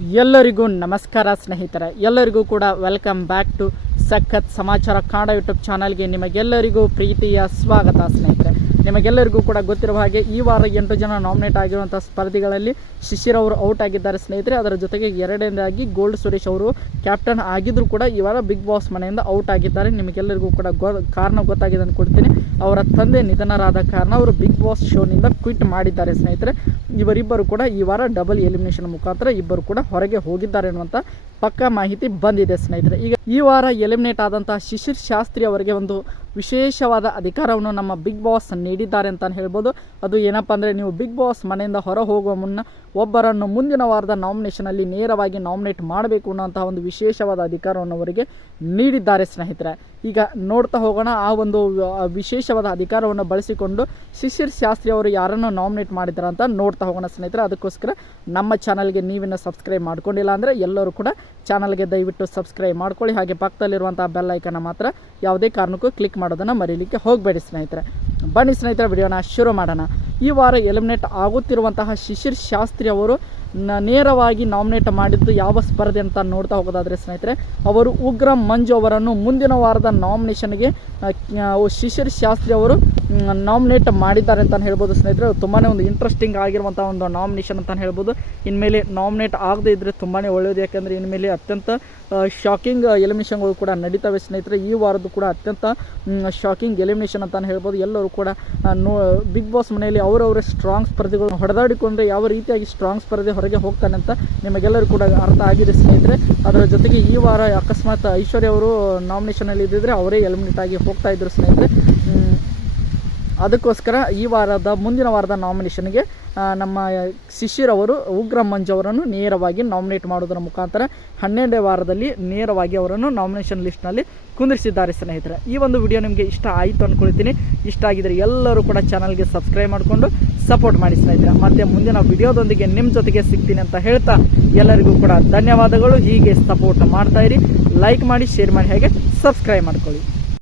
ಎಲ್ಲರಿಗೂ ನಮಸ್ಕಾರ ಸ್ನೇಹಿತರೆ, ಎಲ್ಲರಿಗೂ ಕೂಡ ವೆಲ್ಕಮ್ ಬ್ಯಾಕ್ ಟು ಸಖತ್ ಸಮಾಚಾರ ಕನ್ನಡ ಯೂಟ್ಯೂಬ್ ಚಾನಲ್ಗೆ ನಿಮಗೆಲ್ಲರಿಗೂ ಪ್ರೀತಿಯ ಸ್ವಾಗತ. ಸ್ನೇಹಿತರೆ, ನಿಮಗೆಲ್ಲರಿಗೂ ಕೂಡ ಗೊತ್ತಿರುವ ಹಾಗೆ ಈ ವಾರ 8 ಜನ ನಾಮಿನೇಟ್ ಆಗಿರುವಂಥ ಸ್ಪರ್ಧಿಗಳಲ್ಲಿ ಶಿಶಿರ್ ಅವರು ಔಟ್ ಆಗಿದ್ದಾರೆ ಸ್ನೇಹಿತರೆ. ಅದರ ಜೊತೆಗೆ ಎರಡನೇದಾಗಿ ಗೋಲ್ಡ್ ಸುರೇಶ್ ಅವರು ಕ್ಯಾಪ್ಟನ್ ಆಗಿದ್ರು ಕೂಡ ಈ ವಾರ ಬಿಗ್ ಬಾಸ್ ಮನೆಯಿಂದ ಔಟ್ ಆಗಿದ್ದಾರೆ. ನಿಮಗೆಲ್ಲರಿಗೂ ಕೂಡ ಕಾರಣ ಗೊತ್ತಾಗಿದೆ ಅಂದ್ಕೊಳ್ತೀನಿ. ಅವರ ತಂದೆ ನಿಧನರಾದ ಕಾರಣ ಅವರು ಬಿಗ್ ಬಾಸ್ ಶೋನಿಂದ ಕ್ವಿಟ್ ಮಾಡಿದ್ದಾರೆ ಸ್ನೇಹಿತರೆ. ಇವರಿಬ್ಬರು ಕೂಡ ಈ ವಾರ ಡಬಲ್ ಎಲಿಮಿನೇಷನ್ ಮುಖಾಂತರ ಇಬ್ಬರು ಕೂಡ ಹೊರಗೆ ಹೋಗಿದ್ದಾರೆ ಅನ್ನುವಂಥ ಪಕ್ಕಾ ಮಾಹಿತಿ ಬಂದಿದೆ ಸ್ನೇಹಿತರೆ. ಈಗ ಈ ವಾರ ಎಲಿಮಿನೇಟ್ ಆದಂತಹ ಶಿಶಿರ್ ಶಾಸ್ತ್ರಿ ಅವರಿಗೆ ಒಂದು ವಿಶೇಷವಾದ ಅಧಿಕಾರವನ್ನು ನಮ್ಮ ಬಿಗ್ ಬಾಸ್ ನೀಡಿದ್ದಾರೆ ಅಂತ ಹೇಳ್ಬೋದು. ಅದು ಏನಪ್ಪ ಅಂದರೆ, ನೀವು ಬಿಗ್ ಬಾಸ್ ಮನೆಯಿಂದ ಹೊರ ಹೋಗುವ ಮುನ್ನ ಒಬ್ಬರನ್ನು ಮುಂದಿನ ವಾರದ ನಾಮಿನೇಷನಲ್ಲಿ ನೇರವಾಗಿ ನಾಮಿನೇಟ್ ಮಾಡಬೇಕು ಅನ್ನೋಂತಹ ಒಂದು ವಿಶೇಷವಾದ ಅಧಿಕಾರವನ್ನು ಅವರಿಗೆ ನೀಡಿದ್ದಾರೆ ಸ್ನೇಹಿತರೆ. ಈಗ ನೋಡ್ತಾ ಹೋಗೋಣ, ಆ ಒಂದು ವಿಶೇಷವಾದ ಅಧಿಕಾರವನ್ನು ಬಳಸಿಕೊಂಡು ಶಿಶಿರ್ ಶಾಸ್ತ್ರಿ ಅವರು ಯಾರನ್ನು ನಾಮಿನೇಟ್ ಮಾಡಿದ್ದಾರೆ ಅಂತ ನೋಡ್ತಾ ಹೋಗೋಣ ಸ್ನೇಹಿತರೆ. ಅದಕ್ಕೋಸ್ಕರ ನಮ್ಮ ಚಾನಲ್ಗೆ ನೀವಿನ್ನು ಸಬ್ಸ್ಕ್ರೈಬ್ ಮಾಡ್ಕೊಂಡಿಲ್ಲ ಅಂದರೆ ಎಲ್ಲರೂ ಕೂಡ ಚಾನಲ್ಗೆ ದಯವಿಟ್ಟು ಸಬ್ಸ್ಕ್ರೈಬ್ ಮಾಡ್ಕೊಳ್ಳಿ. ಹಾಗೆ ಪಕ್ಕದಲ್ಲಿರುವಂಥ ಬೆಲ್ ಐಕನ್ನ ಮಾತ್ರ ಯಾವುದೇ ಕಾರಣಕ್ಕೂ ಕ್ಲಿಕ್ ಮಾಡೋದನ್ನು ಮರೀಲಿಕ್ಕೆ ಹೋಗಬೇಡಿ ಸ್ನೇಹಿತರೆ. ಬನ್ನಿ ಸ್ನೇಹಿತರೆ, ವಿಡಿಯೋನ ಶುರು ಮಾಡೋಣ. ಈ ವಾರ ಎಲಿಮಿನೇಟ್ ಆಗುತ್ತಿರುವಂತಹ ಶಿಶಿರ್ ಶಾಸ್ತ್ರಿ ಅವರು ನೇರವಾಗಿ ನಾಮಿನೇಟ್ ಮಾಡಿದ್ದು ಯಾವ ಸ್ಪರ್ಧೆ ಅಂತ ನೋಡ್ತಾ ಹೋಗೋದಾದರೆ ಸ್ನೇಹಿತರೆ, ಅವರು ಉಗ್ರ ಮಂಜು ಅವರನ್ನು ಮುಂದಿನ ವಾರದ ನಾಮಿನೇಷನ್ಗೆ ಶಿಶಿರ್ ಶಾಸ್ತ್ರಿ ಅವರು ನಾಮಿನೇಟ್ ಮಾಡಿದ್ದಾರೆ ಅಂತ ಹೇಳ್ಬೋದು ಸ್ನೇಹಿತರೆ. ತುಂಬಾ ಒಂದು ಇಂಟ್ರೆಸ್ಟಿಂಗ್ ಆಗಿರುವಂಥ ಒಂದು ನಾಮಿನೇಷನ್ ಅಂತ ಹೇಳ್ಬೋದು. ಇನ್ಮೇಲೆ ನಾಮಿನೇಟ್ ಆಗದೇ ಇದ್ದರೆ ತುಂಬಾ ಒಳ್ಳೆಯದು, ಯಾಕೆಂದರೆ ಇನ್ಮೇಲೆ ಅತ್ಯಂತ ಶಾಕಿಂಗ್ ಎಲಿಮಿನೇಷನ್ಗಳು ಕೂಡ ನಡೀತವೆ ಸ್ನೇಹಿತರೆ. ಈ ವಾರದ್ದು ಕೂಡ ಅತ್ಯಂತ ಶಾಕಿಂಗ್ ಎಲಿಮಿನೇಷನ್ ಅಂತ ಹೇಳ್ಬೋದು. ಎಲ್ಲರೂ ಕೂಡ ಬಿಗ್ ಬಾಸ್ ಮನೆಯಲ್ಲಿ ಅವರವರ ಸ್ಟ್ರಾಂಗ್ ಸ್ಪರ್ಧೆಗಳನ್ನು ಹೊಡೆದಾಡಿಕೊಂಡ್ರೆ ಯಾವ ರೀತಿಯಾಗಿ ಸ್ಟ್ರಾಂಗ್ ಸ್ಪರ್ಧೆ ಹೊರಗೆ ಹೋಗ್ತಾನೆ ಅಂತ ನಿಮಗೆಲ್ಲರೂ ಕೂಡ ಅರ್ಥ ಆಗಿದೆ ಸ್ನೇಹಿತರೆ. ಅದರ ಜೊತೆಗೆ ಈ ವಾರ ಅಕಸ್ಮಾತ್ ಐಶ್ವರ್ಯ ಅವರು ನಾಮಿನೇಷನಲ್ಲಿ ಇದ್ದಿದ್ರೆ ಅವರೇ ಎಲಿಮಿನೇಟ್ ಆಗಿ ಹೋಗ್ತಾ ಇದ್ರು ಸ್ನೇಹಿತರೆ. ಅದಕ್ಕೋಸ್ಕರ ಈ ವಾರದ ಮುಂದಿನ ವಾರದ ನಾಮಿನೇಷನ್ಗೆ ನಮ್ಮ ಶಿಶಿರ್ ಅವರು ಉಗ್ರ ಮಂಜು ಅವರನ್ನು ನೇರವಾಗಿ ನಾಮಿನೇಟ್ ಮಾಡೋದರ ಮುಖಾಂತರ 12ನೇ ವಾರದಲ್ಲಿ ನೇರವಾಗಿ ಅವರನ್ನು ನಾಮಿನೇಷನ್ ಲಿಸ್ಟ್ನಲ್ಲಿ ಕುಂದಿರಿಸಿದ್ದಾರೆ ಸ್ನೇಹಿತರೆ. ಈ ಒಂದು ವಿಡಿಯೋ ನಿಮಗೆ ಇಷ್ಟ ಆಯಿತು ಅಂದ್ಕೊಳ್ತೀನಿ. ಇಷ್ಟ ಆಗಿದ್ದರೆ ಎಲ್ಲರೂ ಕೂಡ ಚಾನಲ್ಗೆ ಸಬ್ಸ್ಕ್ರೈಬ್ ಮಾಡಿಕೊಂಡು ಸಪೋರ್ಟ್ ಮಾಡಿ ಸ್ನೇಹಿತರೆ. ಮತ್ತು ಮುಂದಿನ ವಿಡಿಯೋದೊಂದಿಗೆ ನಿಮ್ಮ ಜೊತೆಗೆ ಸಿಗ್ತೀನಿ ಅಂತ ಹೇಳ್ತಾ ಎಲ್ಲರಿಗೂ ಕೂಡ ಧನ್ಯವಾದಗಳು. ಹೀಗೆ ಸಪೋರ್ಟ್ ಮಾಡ್ತಾಯಿರಿ, ಲೈಕ್ ಮಾಡಿ, ಶೇರ್ ಮಾಡಿ, ಹಾಗೆ ಸಬ್ಸ್ಕ್ರೈಬ್ ಮಾಡ್ಕೊಳ್ಳಿ.